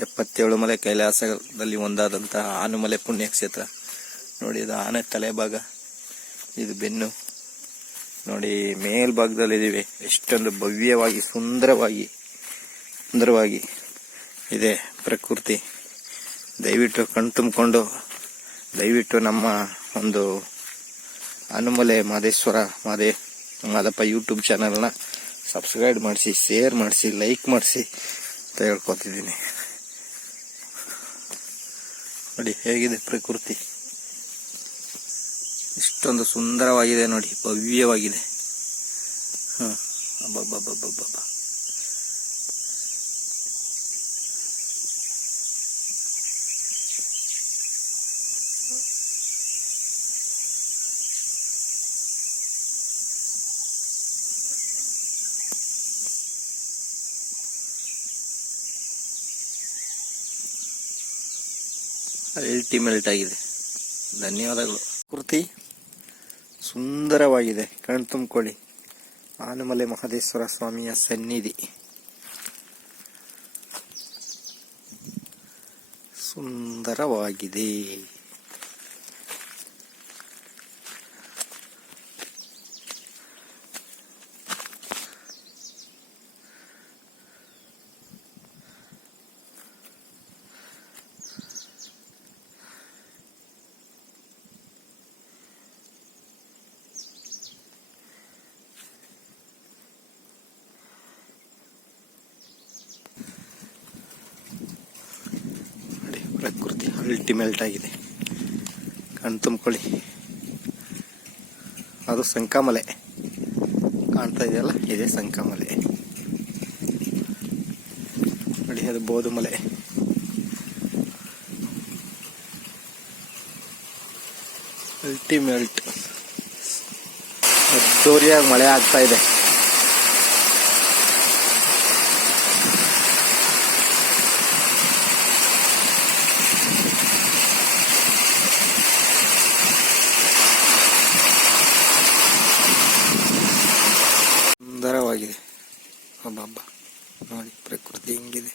77 ಮಲೆ ಕೈಲಾಸದಲ್ಲಿ ಒಂದಾದಂತಹ ಆನುಮಲೆ ಪುಣ್ಯಕ್ಷೇತ್ರ ನೋಡಿ. ಇದು ಆನೆ ತಲೆಭಾಗ, ಇದು ಬೆನ್ನು ನೋಡಿ. ಮೇಲ್ಭಾಗದಲ್ಲಿ ಇದೀವಿ. ಎಷ್ಟೊಂದು ಭವ್ಯವಾಗಿ ಸುಂದರವಾಗಿ ಇದೆ ಪ್ರಕೃತಿ. ದಯವಿಟ್ಟು ಕಣ್ತುಂಬಿಕೊಂಡು ದಯವಿಟ್ಟು ನಮ್ಮ ಒಂದು ಆನುಮಲೆ ಮಾದಪ್ಪ ಯೂಟ್ಯೂಬ್ ಚಾನಲ್ನ ಸಬ್ಸ್ಕ್ರೈಬ್ ಮಾಡಿಸಿ, ಶೇರ್ ಮಾಡಿಸಿ, ಲೈಕ್ ಮಾಡಿಸಿ ಅಂತ ಹೇಳ್ಕೊತಿದ್ದೀನಿ. ನೋಡಿ ಹೇಗಿದೆ ಪ್ರಕೃತಿ, ಇಷ್ಟೊಂದು ಸುಂದರವಾಗಿದೆ ನೋಡಿ, ಭವ್ಯವಾಗಿದೆ. ಅಬ್ಬಬ್ಬಬ್ಬಬ್ಬಬ್ಬ. ಅಲ್ಟಿಮೇಟ್ ಆಗಿದೆ. ಧನ್ಯವಾದಗಳು. ಪ್ರಕೃತಿ ಸುಂದರವಾಗಿದೆ, ಕಣ್ತುಂಬಿಕೊಳ್ಳಿ. ಆನುಮಲೆ ಮಹದೇಶ್ವರ ಸ್ವಾಮಿಯ ಸನ್ನಿಧಿ ಸುಂದರವಾಗಿದೆ. ಪ್ರಕೃತಿ ಅಲ್ಟಿಮೇಟ್ ಆಗಿದೆ, ಕಣ್ತುಂಬಿಕೊಳ್ಳಿ. ಅದು ಸಂಕಮಲೆ ಕಾಣ್ತಾ ಇದೆಯಲ್ಲ, ಇದೇ ಸಂಕಮಲೆ ನೋಡಿ. ಅದು ಬೋಧುಮಲೆ. ಅಲ್ಟಿಮೇಟ್. ಅದ್ದೂರಿಯಾಗಿ ಮಳೆ ಆಗ್ತಾ ಇದೆ. ಸುಂದರವಾಗಿದೆ. ಹಬ್ಬ ನೋಡಿ ಪ್ರಕೃತಿ ಹಿಂಗಿದೆ.